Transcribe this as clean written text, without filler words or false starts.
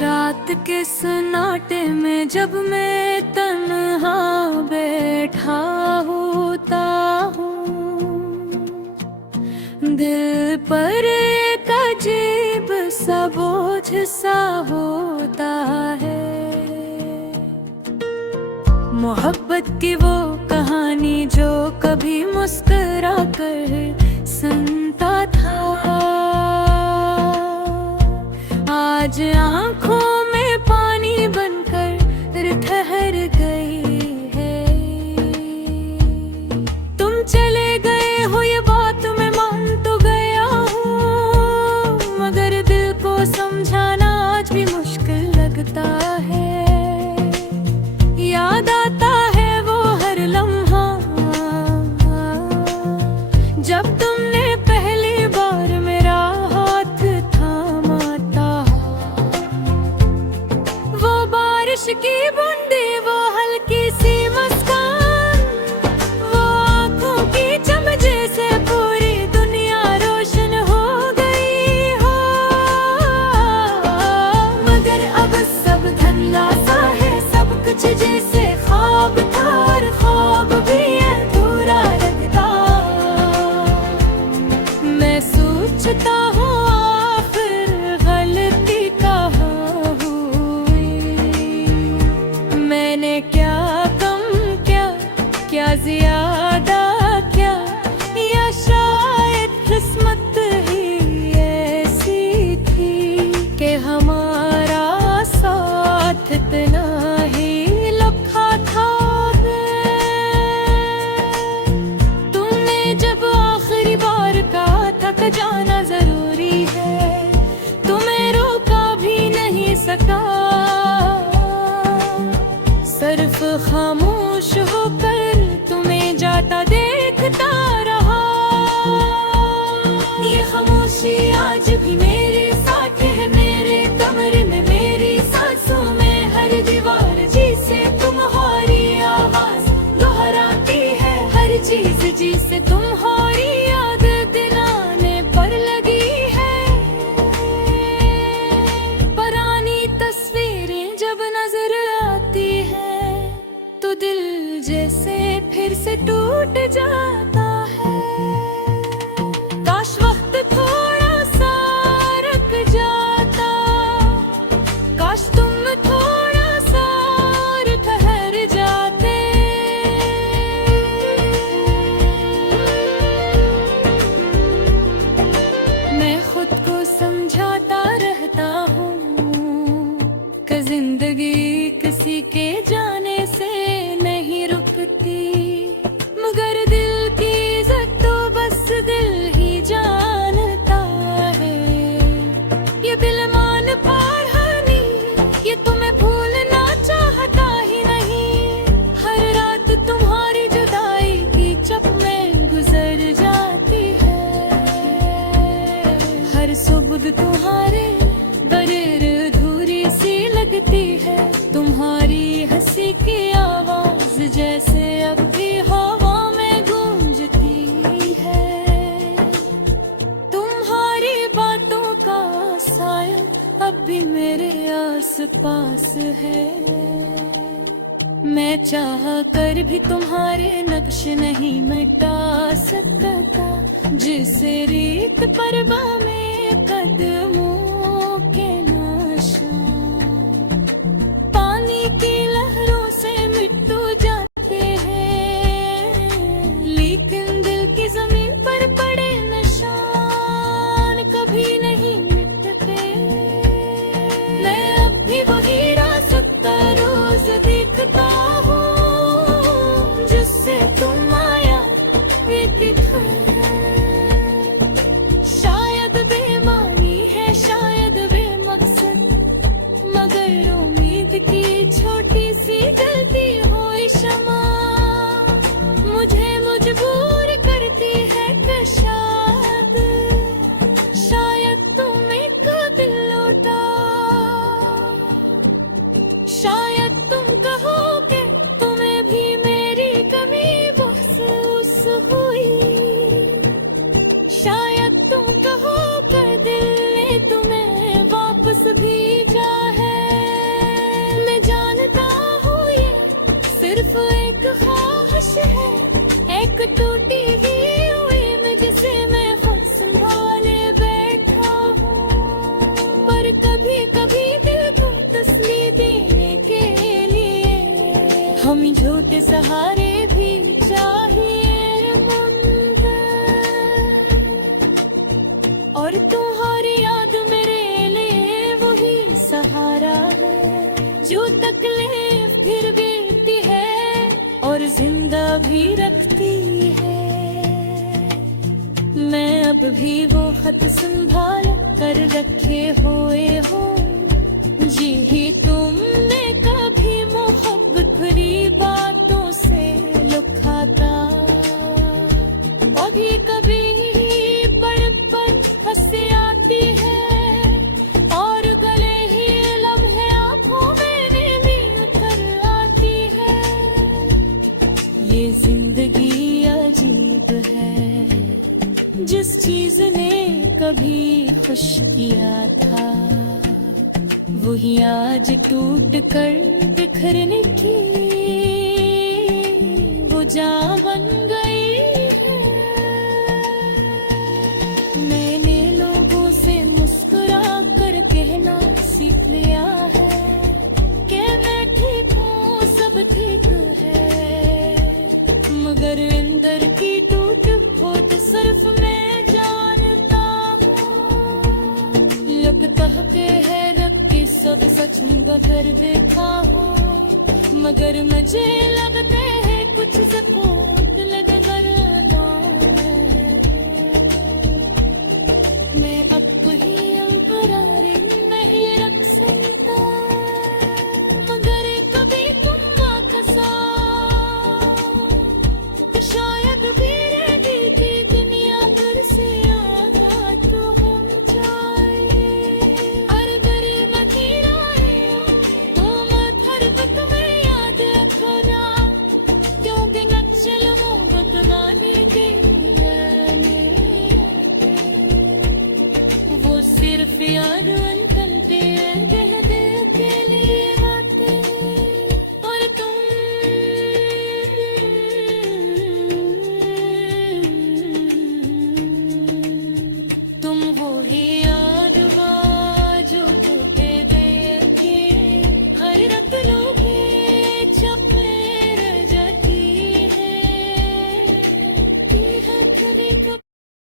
रात के सन्नाटे में जब मैं तन्हा बैठा होता हूँ, दिल पर एक अजीब सा बोझ सा होता है। मोहब्बत की वो कहानी जो कभी मुस्कुरा कर सुनता था, आज आँखों में पानी बनकर ठहर गई है। तुम चले गए हो ये बात मैं मान तो गया हूँ, मगर दिल को समझाना आज भी मुश्किल लगता है। याद आता है वो हर लम्हा जब तुमने पहली बार मेरा हाथ थामा था। वो बारिश की बूंदे, वो हल्की सी मुस्कान, वो आँखों की चमचे से पूरी दुनिया रोशन हो गई हो। मगर अब सब धुंधला सा है, सब कुछ जैसे ख्वाब था और ख्वाब भी अधूरा लगता। मैं सोचता हूँ आखिर गलती कहाँ हुई, मैंने क्या कम क्या, क्या ज्यादा क्या, या शायद किस्मत ही ऐसी थी कि हमारा साथ इतना ही लखा था। तुमने जब आखिरी बार कहा था कि जाना जरूरी है, तुम्हें रोका भी नहीं सका। सिर्फ खामोश होकर तुम्हें जाता देखता रहा। ये खामोशी आज भी मेरे साथ है, मेरे कमरे में, मेरी सांसों में, हर दीवार जिसे तुम्हारी आवाज दोहराती है, हर चीज जिसे तुम्हारी याद दिलाने पर लगी है। पुरानी तस्वीरें जब नजर आती है तो दिल जैसे फिर से टूट जाता है। काश वक्त थोड़ा सा रुक जाता, काश तुम थोड़ा सा और ठहर जाते। मैं खुद को समझाता रहता हूँ कि जिंदगी किसी के जाने से नहीं रुकती, मगर दिल की इज्जत तो बस दिल ही जानता है। ये दिल मान पारहानी, ये तुम्हें भूलना चाहता ही नहीं। हर रात तुम्हारी जुदाई की चप में गुजर जाती है, हर सुबह तुम्हारे बगैर अधूरी सी लगती है। तुम्हारी हंसी की आवाज जैसे अब भी हवा में गूंजती है। तुम्हारी बातों का साया अब भी मेरे आस पास है। मैं चाह कर भी तुम्हारे नक्श नहीं मिटा सकता, जिसे रीत परवा में कदमों के निशान पानी की लहरों से मिट तो जाते हैं, लेकिन दिल की जमीन पर पड़े निशान कभी नहीं मिटते। मैं अब भी वही रास्ता रोज देखता हूँ, जिससे तुम आया एक घर है। शायद बेमानी है, शायद बेमकसद, मगर उम्मीद की छोटी सी गलती हो क्षमा मुझे मजबूर करती है कि शायद तुम एक दिल लौटा, शायद तुम कहो कि तुम्हें भी मेरी कमी महसूस हुई। अब भी वो खत संभाल कर रखे हुए हो। जी ही तुमने कभी मोहब्बत भरी बातों से लुभाता, अभी कभी बड़पन हंसी आती है और गले ही लम्हे आंखों में नींद कर आती है। ये जिंदगी अजीब है, जिस चीज ने कभी खुश किया था वही आज टूट कर बिखरने की वो जा बन गई है। मैंने लोगों से मुस्कुरा कर कहना सीख लिया है कि मैं ठीक हूँ, सब ठीक है, मगर अंदर की टूट फूट सिर्फ मैं जानता हूँ। लगता है रब के सब सच बकर देखा हो, मगर मुझे लगते है कुछ सपने